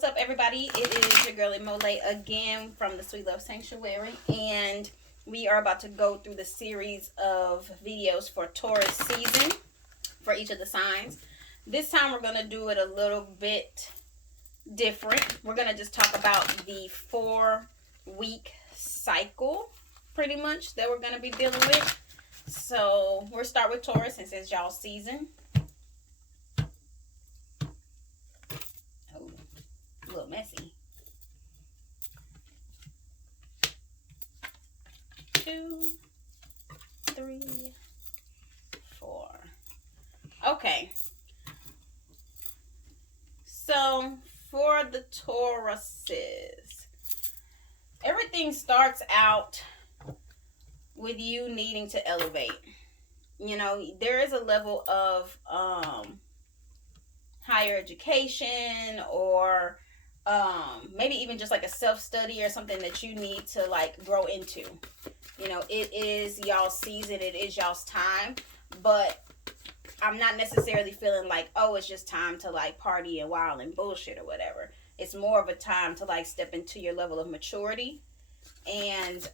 what's up, everybody? It is your girlie Mole again from the Sweet Love Sanctuary, and we are about to go through the series of videos for Taurus season for each of the signs. This time we're going to do it a little bit different. We're going to just talk about the 4-week cycle, pretty much, that we're going to be dealing with. So we'll start with Taurus since it's y'all season. A little messy. 2, 3, 4. Okay. So for the Tauruses, everything starts out with you needing to elevate. You know, there is a level of higher education or maybe even just like a self-study or something that you need to like grow into. You know, it is y'all's season, it is y'all's time, but I'm not necessarily feeling like, oh, it's just time to like party and wild and bullshit or whatever. It's more of a time to like step into your level of maturity and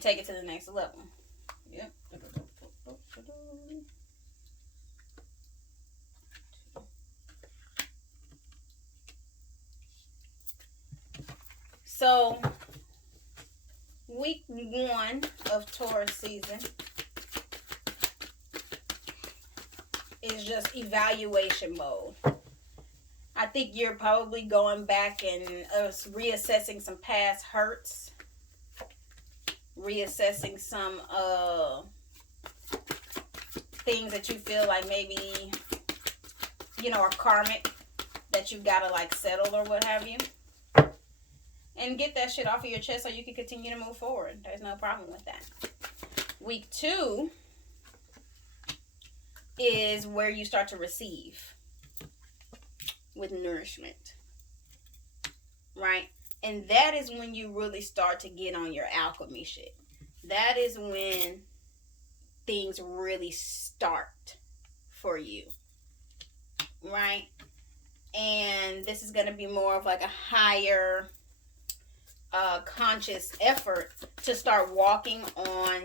take it to the next level. Yep. So, week 1 of Taurus season is just evaluation mode. I think you're probably going back and reassessing some past hurts, reassessing some things that you feel like maybe, you know, are karmic, that you've got to like settle or what have you. And get that shit off of your chest so you can continue to move forward. There's no problem with that. Week 2 is where you start to receive with nourishment. Right? And that is when you really start to get on your alchemy shit. That is when things really start for you. Right? And this is going to be more of like a higher conscious effort to start walking on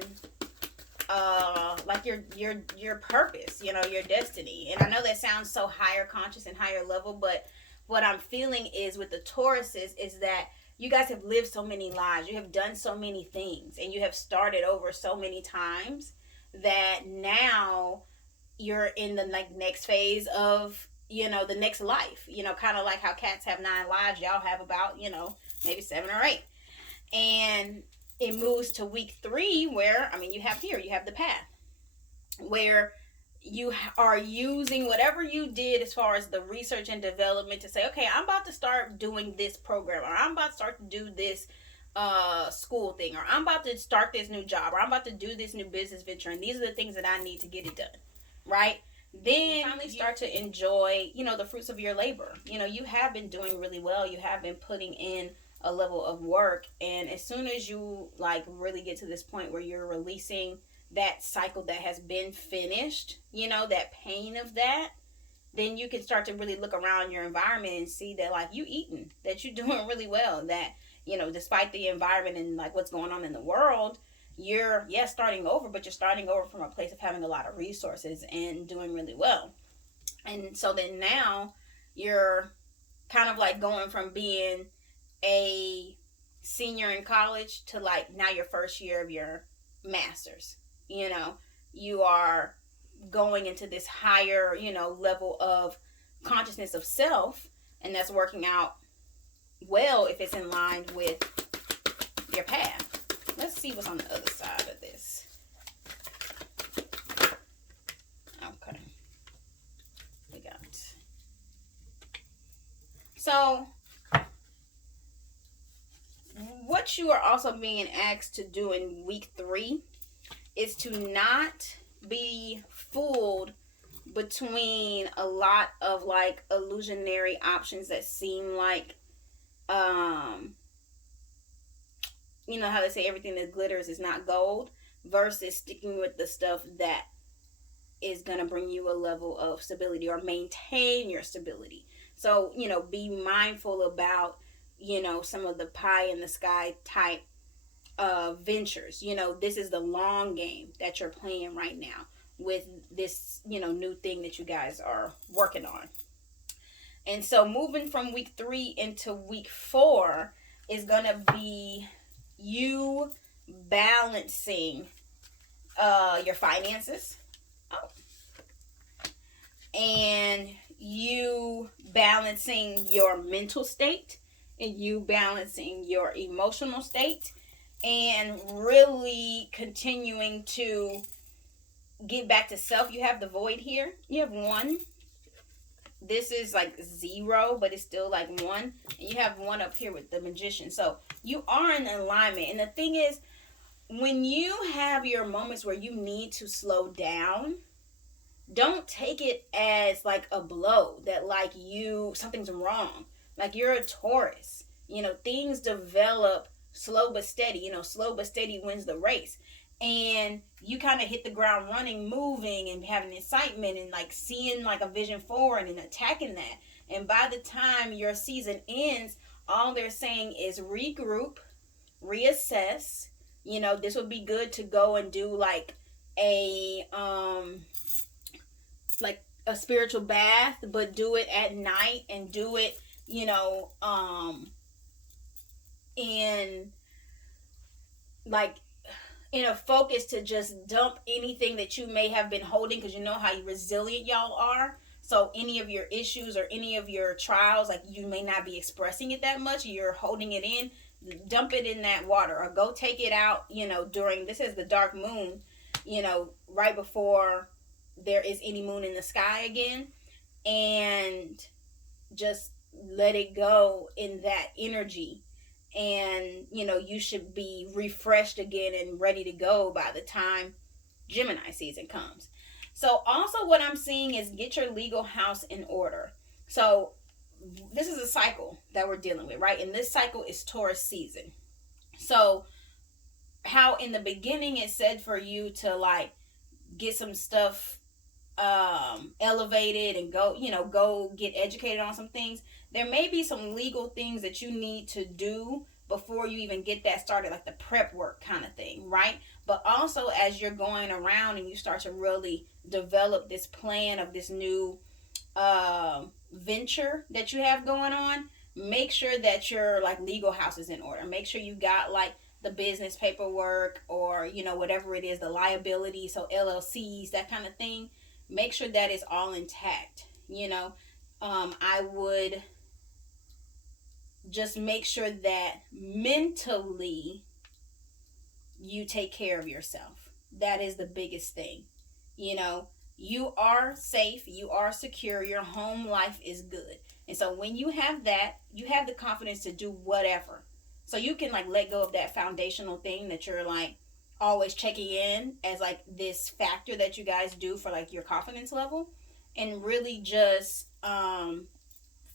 like your purpose, you know, your destiny. And I know that sounds so higher conscious and higher level, but what I'm feeling is with the Tauruses is that you guys have lived so many lives, you have done so many things, and you have started over so many times that now you're in the like next phase of, you know, the next life. You know, kind of like how cats have 9 lives, y'all have about, you know, maybe 7 or 8. And it moves to week 3 where, I mean, you have the path where you are using whatever you did as far as the research and development to say, okay, I'm about to start doing this program, or I'm about to start to do this school thing, or I'm about to start this new job, or I'm about to do this new business venture, and these are the things that I need to get it done, right? Then you finally start to enjoy, you know, the fruits of your labor. You know, you have been doing really well. You have been putting in a level of work. And as soon as you like really get to this point where you're releasing that cycle that has been finished, you know, that pain of that, then you can start to really look around your environment and see that like you eating, that you're doing really well, that, you know, despite the environment and like what's going on in the world, you're starting over, but you're starting over from a place of having a lot of resources and doing really well. And so then now you're kind of like going from being a senior in college to like now your first year of your master's. You know, you are going into this higher, you know, level of consciousness of self, and that's working out well if it's in line with your path. Let's see what's on the other side of this. Okay. We got. So, what you are also being asked to do in week 3 is to not be fooled between a lot of like illusionary options that seem like you know how they say everything that glitters is not gold. versus sticking with the stuff that is going to bring you a level of stability or maintain your stability. So, be mindful about, some of the pie in the sky type ventures. This is the long game that you're playing right now with this, new thing that you guys are working on. And so moving from week 3 into week 4 is going to be you balancing your finances. And you balancing your mental state, and you balancing your emotional state, and really continuing to get back to self. You have the void here. You have 1. This is like 0, but it's still like 1. And you have 1 up here with the magician. So you are in alignment. And the thing is, when you have your moments where you need to slow down, don't take it as like a blow that like something's wrong. Like, you're a Taurus. Things develop slow but steady. Slow but steady wins the race. And you kind of hit the ground running, moving and having excitement and like seeing like a vision forward and attacking that. And by the time your season ends, all they're saying is regroup, reassess. This would be good to go and do like a spiritual bath, but do it at night and do it, in a focus to just dump anything that you may have been holding, because you know how resilient y'all are. So any of your issues or any of your trials, like, you may not be expressing it that much, you're holding it in, dump it in that water, or go take it out, during, this is the dark moon, right before there is any moon in the sky again, and just let it go in that energy. And you should be refreshed again and ready to go by the time Gemini season comes. So also what I'm seeing is get your legal house in order. So this is a cycle that we're dealing with, right? And this cycle is Taurus season. So how in the beginning it said for you to like get some stuff elevated and go get educated on some things, there may be some legal things that you need to do before you even get that started, like the prep work kind of thing, right? But also as you're going around and you start to really develop this plan of this new venture that you have going on, make sure that your like legal house is in order. Make sure you got like the business paperwork, or whatever it is, the liability, so LLCs, that kind of thing. Make sure that is all intact. I would just make sure that mentally you take care of yourself. That is the biggest thing. You are safe, you are secure, your home life is good. And so when you have that, you have the confidence to do whatever. So you can like let go of that foundational thing that you're like always checking in as like this factor that you guys do for like your confidence level, and really just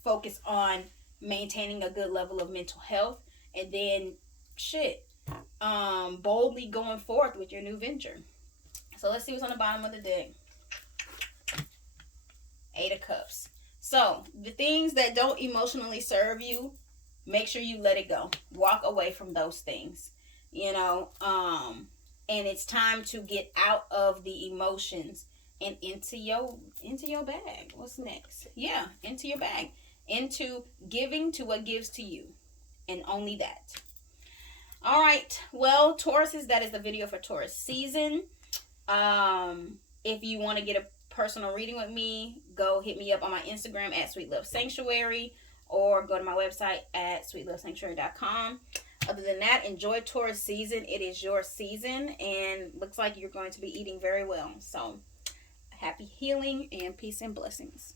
focus on maintaining a good level of mental health, and then boldly going forth with your new venture. So let's see what's on the bottom of the deck. 8 of Cups. So the things that don't emotionally serve you, make sure you let it go. Walk away from those things. And it's time to get out of the emotions and into your bag. What's next? Yeah, into your bag. Into giving to what gives to you. And only that. All right. Well, Tauruses, that is the video for Taurus season. If you want to get a personal reading with me, go hit me up on my Instagram at Sweet Love Sanctuary, or go to my website at sweetlovesanctuary.com. Other than that, enjoy Taurus season. It is your season, and looks like you're going to be eating very well. So happy healing and peace and blessings.